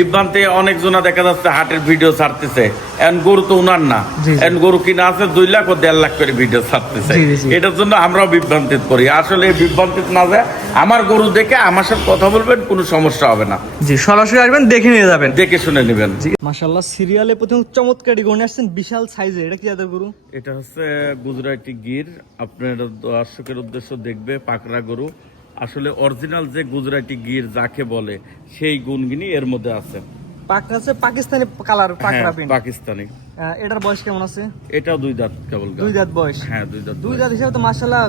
বিভ্রান্তে অনেক জনা দেখা যাচ্ছে হাটের ভিডিও ছাড়তেছে। এখন গরু তো উনার না। জি। গরু কিনা আছে দুই লাখ ও দেড় লাখ করে ভিডিও ছাড়তেছে। এটার জন্য আমরাও বিভ্রান্তিত করি। আসলে বিভ্রান্তিত না যায় আমার গরু দেখে আমার সাথে কথা বলবেন কোনো সমস্যা হবে না। জি সরাসরি আসবেন দেখে নিয়ে যাবেন। দেখে শুনে নেবেন। জি। মাশাআল্লাহ সিরিয়ালে প্রথম চমৎকার আসছেন বিশাল সাইজের এটা কি জাতের গরু? এটা হচ্ছে গুজরাটি গির। আপনার দর্শকের উদ্দেশ্য দেখবে পাকড়া গরু। আসলে অরিজিনাল যে গুজরাটি গির যাকে বলে সেই গুণগিনি এর মধ্যে আছে। পাকড়া আছে পাকিস্তানি কালার পাকড়া হ্যাঁ, প্রিন্ট পাকিস্তানি। এটার বয়স কেমন আছে? এটাও দুই দাঁত কেবল দুই দাঁত বয়স। হ্যাঁ দুই দাঁত দুই। দাঁত হিসাবে তো মাশাআল্লাহ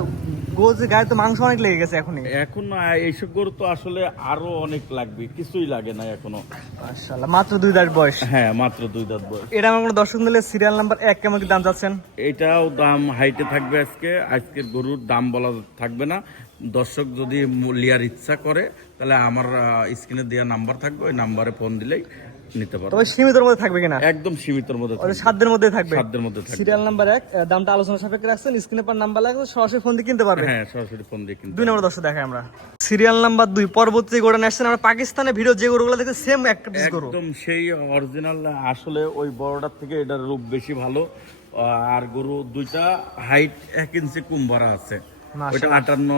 গোজে গায়ে তো মাংস অনেক লেগে গেছে এখনই। এখন এইসব গরু তো আসলে আরও অনেক লাগবে কিছুই লাগে না এখনও। মাশাআল্লাহ মাত্র দুই দাঁত বয়স। হ্যাঁ মাত্র দুই দাঁত বয়স। এটা আমার কোনো দর্শক নিলে সিরিয়াল নাম্বার এক কেমন কি দাম যাচ্ছেন এটাও দাম হাইটে থাকবে আজকে আজকের গরুর দাম বলা থাকবে না। দর্শক যদি লিয়ার ইচ্ছা করে তাহলে আমার স্ক্রিনে দেওয়া নাম্বার থাকবে ওই নাম্বারে ফোন দিলেই নিতে তবে সীমিতর মধ্যে থাকবে কিনা? একদম সীমিতর মধ্যে থাকবে। সাধ্যের মধ্যে থাকবে। সাধ্যের মধ্যে থাকবে। সিরিয়াল নাম্বার এক দামটা আলোচনা সাপেক্ষে রাখছেন স্ক্রিনে পর নাম্বার লাগবে সরাসরি ফোন দিয়ে কিনতে পারবে হ্যাঁ সরাসরি ফোন দিয়ে কিনতে দুই নম্বর দেখাই আমরা। সিরিয়াল নাম্বার দুই পরবর্তী আসছেন আমরা পাকিস্তানের ভিডিও যে গরুগুলো দেখে সেম একটা পিস গরু। একদম সেই অরিজিনাল আসলে ওই বড়টার থেকে এটার রূপ বেশি ভালো। আর গরু দুইটা হাইট এক ইঞ্চি কম ভরা আছে। ওইটা আটান্ন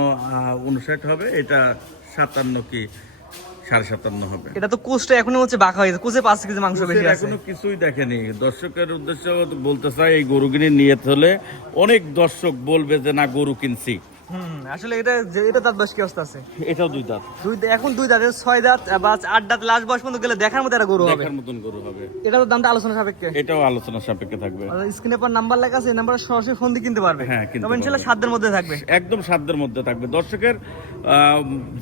উনষাট হবে এটা সাতান্ন কি? সাড়ে সাতান্ন হবে। এটা তো কোচটা এখনও হচ্ছে বাঁকা হয়েছে কোচে পাঁচ কেজি মাংস বেশি আছে। এখনও কিছুই দেখেনি। দর্শকের উদ্দেশ্য বলতে চাই এই গরু কিনে নিয়ে হলে অনেক দর্শক বলবে যে না গরু কিনছি। হুম আসলে এটা এটা বয়স কি অবস্থা আছে? এটাও দুই দাঁত। দুই এখন দুই দাঁতের ছয় দাঁত বা আট দাঁত লাস্ট বয়স পর্যন্ত গেলে দেখার মতো একটা গরু হবে। দেখার মতন গরু হবে। এটার দামটা আলোচনা সাপেক্ষে। এটাও আলোচনা সাপেক্ষে থাকবে। স্ক্রিনে পর নাম্বার লেখা আছে এই নাম্বারে সরাসরি ফোন দিয়ে কিনতে পারবে। হ্যাঁ, কিনতে তবে। সাধ্যের মধ্যে থাকবে। একদম সাধ্যের মধ্যে থাকবে। দর্শকের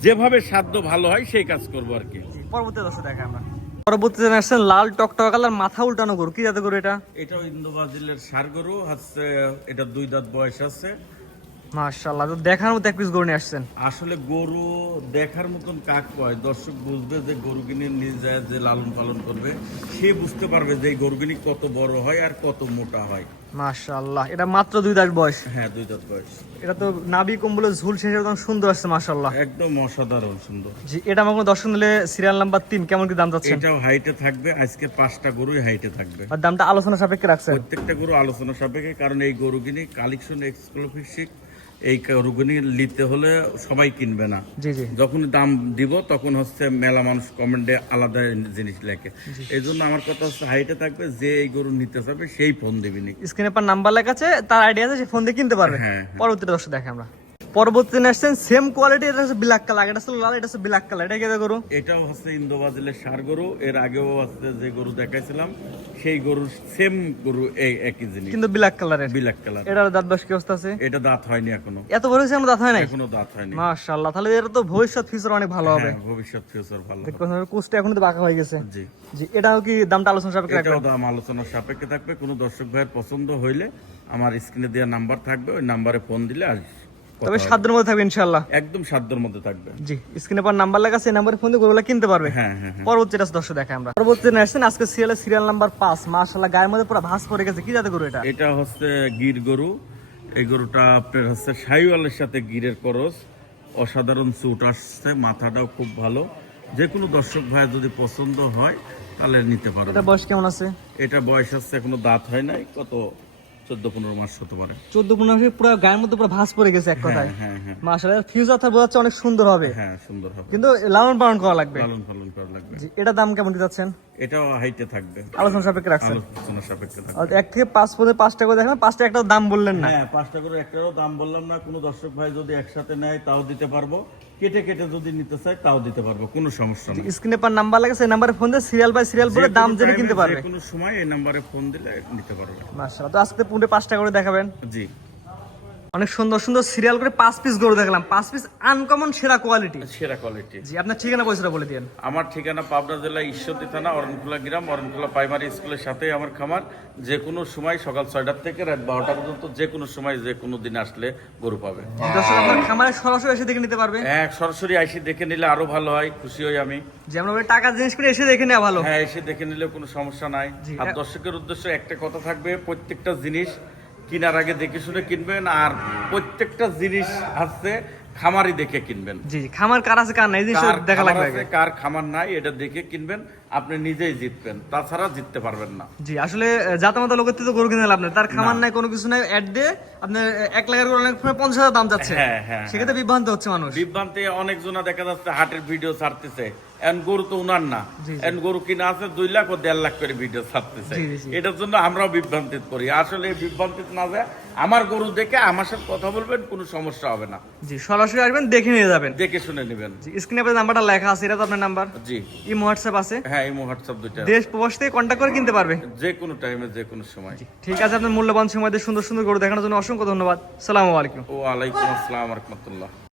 যেভাবে সাধ্য ভালো হয় সেই কাজ করব আর কি। পরবর্তী দর্শক দেখা আমরা। পরবর্তীতে আসছেন লাল টকটকা কালার মাথা উল্টানো গরু। কি যাতে গরু এটা? এটা ইন্দো ব্রাজিলের সার গরু হচ্ছে এটা দুই দাঁত বয়স আছে। মাশাআল্লাহ তো দেখার মতো এক পিস গরু নিয়ে আসছেন। আসলে গরু দেখার মতন কাক কয় দর্শক বুঝবে যে গরু নিয়ে যায় যে লালন পালন করবে সে বুঝতে পারবে যে এই কত বড় হয় আর কত মোটা হয়। মাশাআল্লাহ এটা মাত্র দুই দাস বয়স। হ্যাঁ দুই দাঁত বয়স। এটা তো নাবি কম্বলে ঝুল শেষে একদম সুন্দর আসছে মাশাআল্লাহ। একদম অসাধারণ সুন্দর। জি এটা আমার কোনো সিরিয়াল নাম্বার তিন কেমন কি দাম যাচ্ছে এটাও হাইটে থাকবে আজকে পাঁচটা গরুই হাইটে থাকবে। আর দামটা আলোচনা সাপেক্ষে রাখছেন। প্রত্যেকটা গরু আলোচনা সাপেক্ষে কারণ এই গরুগুলি কালেকশন এক্সক্লুসিভ এই গরুগুলি নিতে হলে সবাই কিনবে না। যখন দাম দিব তখন হচ্ছে মেলা মানুষ কমেন্টে আলাদা জিনিস লেখে। এই জন্য আমার কথা হচ্ছে হাইটে থাকবে যে এই গরু নিতে চাবে সেই ফোন দিবিনি স্ক্রিনে পর নাম্বার লেখা আছে তার আইডিয়া আছে সে ফোন দিয়ে কিনতে পারবে। হ্যাঁ। পরবর্তী দর্শক দেখে আমরা। পরবর্তী আসছেন সেম কোয়ালিটি এটা হচ্ছে ব্ল্যাক কালার এটা হচ্ছে লাল এটা হচ্ছে ব্ল্যাক কালার এটা কি গরু? এটাও হচ্ছে ইন্দোবাজিলের সার গরু এর আগেও হচ্ছে যে গরু দেখাইছিলাম সেই গরুর সেম গরু একই জিনিস। কিন্তু ব্ল্যাক কালারের বিলাক কালার এটার দাঁত বয়স কি অবস্থা আছে? এটা দাঁত হয়নি এখনও। এত বড় হয়েছে দাঁত হয় নাই? এখনও দাঁত হয়নি। মাশাআল্লাহ তাহলে এর তো ভবিষ্যৎ ফিউচার অনেক ভালো হবে। হ্যাঁ, ভবিষ্যৎ ফিউচার ভালো হবে। কোচটা এখন তো বাঁকা হয়ে গেছে। জি। জি এটাও কি দামটা আলোচনা সাপেক্ষে রাখবেন? এটাও দাম আলোচনার সাপেক্ষে থাকবে। কোনো দর্শক ভাইয়ের পছন্দ হইলে আমার স্ক্রিনে দেওয়া নাম্বার থাকবে ওই নাম্বারে ফোন দিলে আস তবে সাধ্যের মধ্যে থাকবে ইনশাআল্লাহ। একদম সাধ্যের মধ্যে থাকবে। জি স্ক্রিনে পর নাম্বার লেখা আছে এই নাম্বারে ফোন দিয়ে গরুগুলো কিনতে পারবে। হ্যাঁ হ্যাঁ হ্যাঁ। পরবর্তী রাস দর্শক দেখে আমরা। পরবর্তী আসছেন আজকে সিরিয়ালের সিরিয়াল নাম্বার পাঁচ। মাশাআল্লাহ গায়ের মধ্যে পুরো ভাঁজ পড়ে গেছে। কি যাতে গরু এটা? এটা হচ্ছে গির গরু। এই গরুটা আপনার হচ্ছে সাইওয়ালের সাথে গিরের করস। অসাধারণ চুট আসছে মাথাটাও খুব ভালো। যে কোনো দর্শক ভাই যদি পছন্দ হয় তাহলে নিতে পারবে এটা বয়স কেমন আছে? এটা বয়স হচ্ছে এখনও দাঁত হয় নাই কত? চোদ্দ পনেরো মাস হতে পারে। চোদ্দ পনেরো মাসে পুরো গায়ের মধ্যে পুরো ভাস পড়ে গেছে এক কথায়। মাশাআল্লাহ ফিউচার তা বোঝাচ্ছে অনেক সুন্দর হবে। হ্যাঁ সুন্দর হবে। কিন্তু লালন পালন করা লাগবে। লালন পালন করা লাগবে। এটা দাম কেমন কি যাচ্ছেন এটাও হাইটে থাকবে। আলোচনা সাপেক্ষে রাখছেন? আলোচনা সাপেক্ষে থাকবে। এক থেকে পাঁচ পর্যন্ত পাঁচ টাকা দেখেন পাঁচটা একটা দাম বললেন না। হ্যাঁ পাঁচটা করে একটারও দাম বললাম না কোনো দর্শক ভাই যদি একসাথে নেয় তাও দিতে পারব। কেটে কেটে যদি নিতে চায় তাও দিতে পারব কোনো সমস্যা নেই। স্ক্রিনে পার নাম্বার লাগে সেই নাম্বারে ফোন দিয়ে সিরিয়াল বাই সিরিয়াল বলে দাম জেনে কিনতে পারবে। কোনো সময় এই নাম্বারে ফোন দিলে নিতে পারবে। মাশাআল্লাহ তো আজকে পুরো পাঁচটা করে দেখাবেন? জি। অনেক সুন্দর সুন্দর সিরিয়াল করে পাঁচ পিস গরু দেখলাম। পাঁচ পিস আনকমন সেরা কোয়ালিটি সেরা কোয়ালিটি জি আপনার ঠিকানা পয়সাটা বলে দিন আমার ঠিকানা পাবনা জেলা ঈশ্বরদী থানা অরণখোলা গ্রাম অরণখোলা প্রাইমারি স্কুলের সাথে আমার খামার। যে কোনো সময় সকাল ছয়টার থেকে রাত বারোটা পর্যন্ত যে কোনো সময় যে কোনো দিন আসলে গরু পাবে। দর্শক আপনার খামারে সরাসরি এসে দেখে নিতে পারবে। হ্যাঁ সরাসরি আইসি দেখে নিলে আরও ভালো হয় খুশি হই আমি। যে আমরা বলি টাকা জিনিস করে এসে দেখে নেওয়া ভালো। হ্যাঁ এসে দেখে নিলেও কোনো সমস্যা নাই। আর দর্শকের উদ্দেশ্যে একটা কথা থাকবে প্রত্যেকটা জিনিস কেনার আগে দেখে শুনে কিনবেন আর প্রত্যেকটা জিনিস আছে খামারি দেখে কিনবেন। জি। খামার কার আছে কার নাই দেখা লাগবে কার খামার নাই এটা দেখে কিনবেন আপনি নিজেই জিতবেন তাছাড়া জিততে পারবেন না। জি আসলে জাতামাতা লোকের তো গরু কিনে লাভ নেই তার খামার নাই কোনো কিছু নাই অ্যাড দিয়ে আপনার এক লাখের গরু অনেক পঞ্চাশ হাজার দাম যাচ্ছে। হ্যাঁ, হ্যাঁ, সেক্ষেত্রে বিভ্রান্ত হচ্ছে মানুষ। বিভ্রান্তি অনেকজনা দেখা যাচ্ছে হাটের ভিডিও ছাড়তেছে। এন গরু তো উনার না। এন গরু কিনা আছে দুই লাখ ও দেড় লাখ করে ভিডিও ছাড়তেছে। এটার জন্য আমরাও বিভ্রান্তিত করি। আসলে বিভ্রান্তিত না যায় আমার গরু দেখে আমার সাথে কথা বলবেন কোনো সমস্যা হবে না। জি সরাসরি আসবেন দেখে নিয়ে যাবেন। দেখে শুনে নেবেন। স্ক্রিনে আপনার নাম্বারটা লেখা আছে এটা তো আপনার নাম্বার জি। এই হোয়াটসঅ্যাপ আছে? হ্যাঁ এই হোয়াটসঅ্যাপ দুইটা দেশ প্রবাস থেকে কন্ট্যাক্ট করে কিনতে পারবে। যে কোনো টাইমে যে কোনো সময়। ঠিক আছে আপনার মূল্যবান সময় দিয়ে সুন্দর সুন্দর গরু দেখানোর জন্য অসংখ্য ধন্যবাদ। সালামু আলাইকুম। ও আলাইকুম আসসালাম রহমতুল্লাহ।